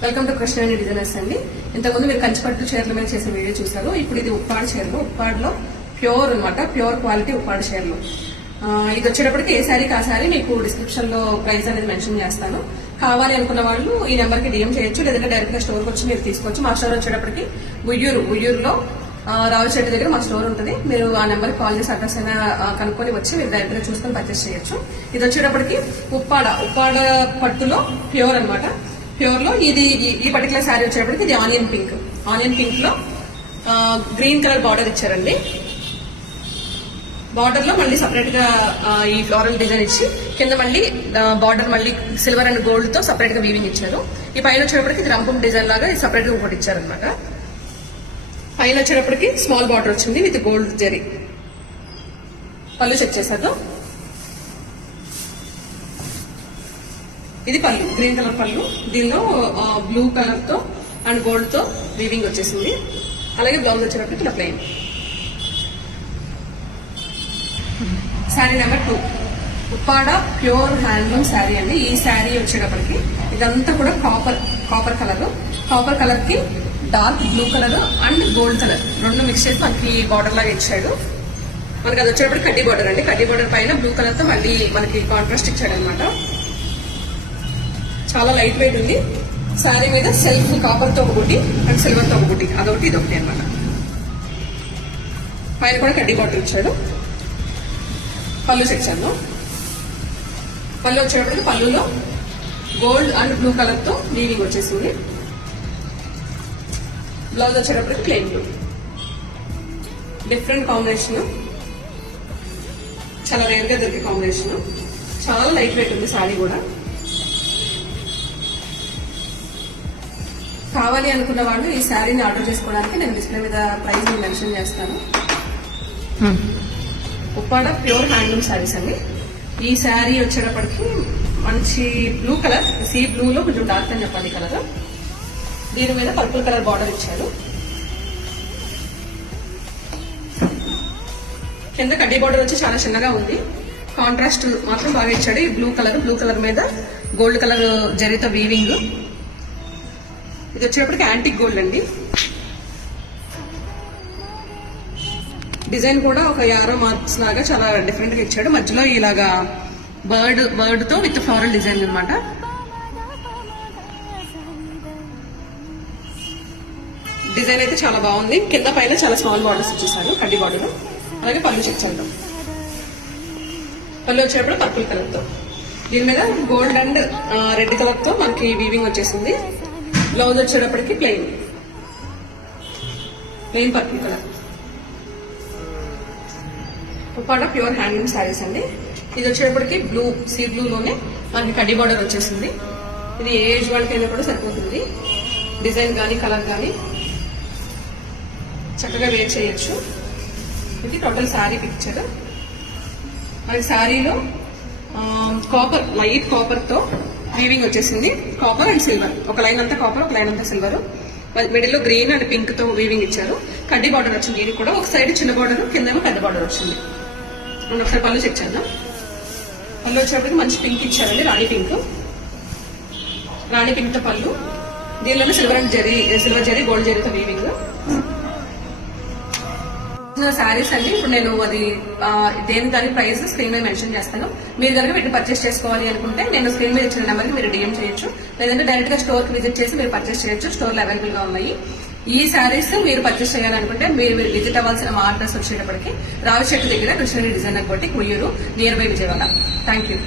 Welcome to Krishnaveni designers అండి. ఇంతకుముందు మీరు కంచిపట్టు చీరల మీద చేసే వీడియో చూసారు. ఇప్పుడు ఇది ఉప్పాడు చీరలు, ఉప్పాడులో ప్యూర్ అనమాట, ప్యూర్ క్వాలిటీ ఉప్పాడు చీరలు. ఇది వచ్చేటప్పటికి ఏ శారీకి ఆ శారీ మీకు డిస్క్రిప్షన్ లో ప్రైస్ అనేది మెన్షన్ చేస్తాను. కావాలి అనుకున్న వాళ్ళు ఈ నెంబర్ కి డిఎం చేయొచ్చు, లేదంటే డైరెక్ట్ గా స్టోర్ కి వచ్చి మీరు తీసుకోవచ్చు. మా స్టోర్ వచ్చేటప్పటికి ఉయ్యూరులో రావు చెట్టు దగ్గర మా స్టోర్ ఉంటుంది. మీరు ఆ నెంబర్ కి కాల్ చేసి అడ్రస్ అయినా కనుక్కొని వచ్చి మీరు డైరెక్ట్ గా చూసుకొని పర్చేస్ చేయొచ్చు. ఇది వచ్చేటప్పటికి ఉప్పాడ పట్టులో ప్యూర్ అనమాట. ప్యూర్ లో ఇది ఈ పర్టికులర్ శారీ వచ్చేటప్పటికి ఇది ఆనియన్ పింక్ లో గ్రీన్ కలర్ బార్డర్ ఇచ్చారండి. బార్డర్ లో మళ్ళీ సపరేట్ గా ఈ ఫ్లోరల్ డిజైన్ ఇచ్చి కింద మళ్ళీ బార్డర్ మళ్ళీ సిల్వర్ అండ్ గోల్డ్ తో సపరేట్ గా వీవింగ్ ఇచ్చారు. ఈ పైన వచ్చేటప్పటికి ఇది రంపం డిజైన్ లాగా సపరేట్ గా ఒకటి ఇచ్చారనమాట. పైన వచ్చేటప్పటికి స్మాల్ బార్డర్ వచ్చింది విత్ గోల్డ్ జరీ. పళ్ళు చెక్ చేశారు. ఇది పళ్ళు, గ్రీన్ కలర్ పళ్ళు. దీనిలో బ్లూ కలర్ తో అండ్ గోల్డ్ తో వీవింగ్ వచ్చేసింది. అలాగే బ్లౌజ్ వచ్చేటప్పటికి ఇలా plain. Sari number 2 Uppada pure handloom sari అండి. ఈ శారీ వచ్చేటప్పటికి ఇదంతా కూడా కాపర్ కలర్ కి dark blue colour and gold colour రెండు మిక్స్ చేసి మనకి బార్డర్ లాగా ఇచ్చాడు. మనకి అది వచ్చేటప్పటికి కడ్డీ బార్డర్ అండి. కడ్డీ బార్డర్ పైన బ్లూ కలర్ తో మళ్ళీ మనకి కాంట్రాస్ట్ ఇచ్చాడు అనమాట. చాలా లైట్ వెయిట్ ఉంది. శారీ మీద సెల్ఫ్ కాపర్ తో ఒకటి అండ్ సిల్వర్ తో ఒకటి, అదొకటి ఇదొకటి అనమాట. పైన కూడా కడ్డీ బార్డర్ ఇచ్చాడు. పళ్ళు సెక్షన్ పళ్ళు వచ్చేటప్పటికి పళ్ళులో గోల్డ్ అండ్ బ్లూ కలర్ తో వీవింగ్ వచ్చేసింది. బ్లౌజ్ వచ్చేటప్పటికి ప్లెయిన్ బ్లూ. డిఫరెంట్ కాంబినేషన్, చాలా రేర్ గా దొరికే కాంబినేషన్. చాలా లైట్ వెయిట్ ఉంది శారీ కూడా. కావాలి అనుకున్న వాళ్ళు ఈ శారీని ఆర్డర్ చేసుకోవడానికి నేను డిస్ప్లే మీద ప్రైస్ మెన్షన్ చేస్తాను. ఉప్పాడ ప్యూర్ హ్యాండ్లూమ్ శారీస్ అండి. ఈ శారీ వచ్చేటప్పటికి మంచి బ్లూ కలర్, సీ బ్లూ లో కొంచెం డార్క్ అని చెప్పండి కలర్. దీని మీద పర్పుల్ కలర్ బార్డర్ ఇచ్చారు. కింద కడ్డీ బార్డర్ వచ్చి చాలా చిన్నగా ఉంది. కాంట్రాస్ట్ మాత్రం బాగా ఇచ్చాడు. ఈ బ్లూ కలర్ మీద గోల్డ్ కలర్ జరీతో వీవింగ్. ఇది వచ్చేటప్పటికి యాంటిక్ గోల్డ్ అండి. డిజైన్ కూడా ఒక యారో మార్క్స్ లాగా చాలా డిఫరెంట్ గా ఇచ్చాడు. మధ్యలో ఇలాగా బర్డ్ తో విత్ ఫ్లోరల్ డిజైన్ అనమాట. డిజైన్ అయితే చాలా బాగుంది. కింద పైన చాలా స్మాల్ బార్డర్స్ ఇచ్చేసారు, కడ్డీ బార్డర్. అలాగే పళ్ళు చెక్ చేద్దాం. పళ్ళు వచ్చేటప్పుడు పర్పుల్ కలర్ తో, దీని మీద గోల్డ్ అండ్ రెడ్ కలర్ తో మనకి వీవింగ్ వచ్చేసింది. బ్లౌజ్ వచ్చేటప్పటికి plain purple colour. Uppada pure handloom saris అండి. ఇది వచ్చేటప్పటికి బ్లూ, సీ బ్లూ లోనే మనకి కడ్డీ బార్డర్ వచ్చేసింది. ఇది ఏ ఏజ్ వాళ్ళకైనా కూడా సరిపోతుంది. డిజైన్ కానీ కలర్ కానీ చక్కగా వేర్ చేయొచ్చు. ఇది టోటల్ శారీ పిక్చర్. మనకి శారీలో లైట్ కాపర్ తో వీవింగ్ వచ్చేసింది. కాపర్ అండ్ సిల్వర్, ఒక లైన్ అంతా కాపర్, ఒక లైన్ అంతా సిల్వర్. మిడిల్ లో గ్రీన్ అండ్ పింక్ తో వీవింగ్ ఇచ్చారు. కడ్డీ బార్డర్ వచ్చింది. దీనికి కూడా ఒక సైడ్ చిన్న బార్డర్, కింద పెద్ద బార్డర్ వచ్చింది. మనం ఒకసారి పళ్ళు చెక్ చేద్దాం. పళ్ళు వచ్చేటప్పటికి మంచి పింక్ ఇచ్చారండి, రాణి పింక్ తో పళ్ళు. దీనిలోనే సిల్వర్ జరీ గోల్డ్ జరీతో వీవింగ్. శారీస్ అండి. ఇప్పుడు నేను అది దాని ప్రైస్ స్క్రీన్ మీద మెన్షన్ చేస్తాను. మీరు కనుక వీటిని పర్చేస్ చేసుకోవాలి అనుకుంటే నేను స్క్రీన్ మీద ఇచ్చిన నెంబర్కి మీరు డిఎం చేయొచ్చు, లేదంటే డైరెక్ట్ గా స్టోర్ కి విజిట్ చేసి మీరు పర్చేస్ చేయొచ్చు. స్టోర్ లో అవైలబుల్ గా ఉన్నాయి. ఈ శారీస్ మీరు పర్చేస్ చేయాలనుకుంటే మీరు విజిట్ అవ్వాల్సిన మా అడ్రస్ వచ్చేటప్పటికి రావి చెట్టు దగ్గర Krishnaveni designer boutique, Uyyuru, near by Vijayawada. Thank you.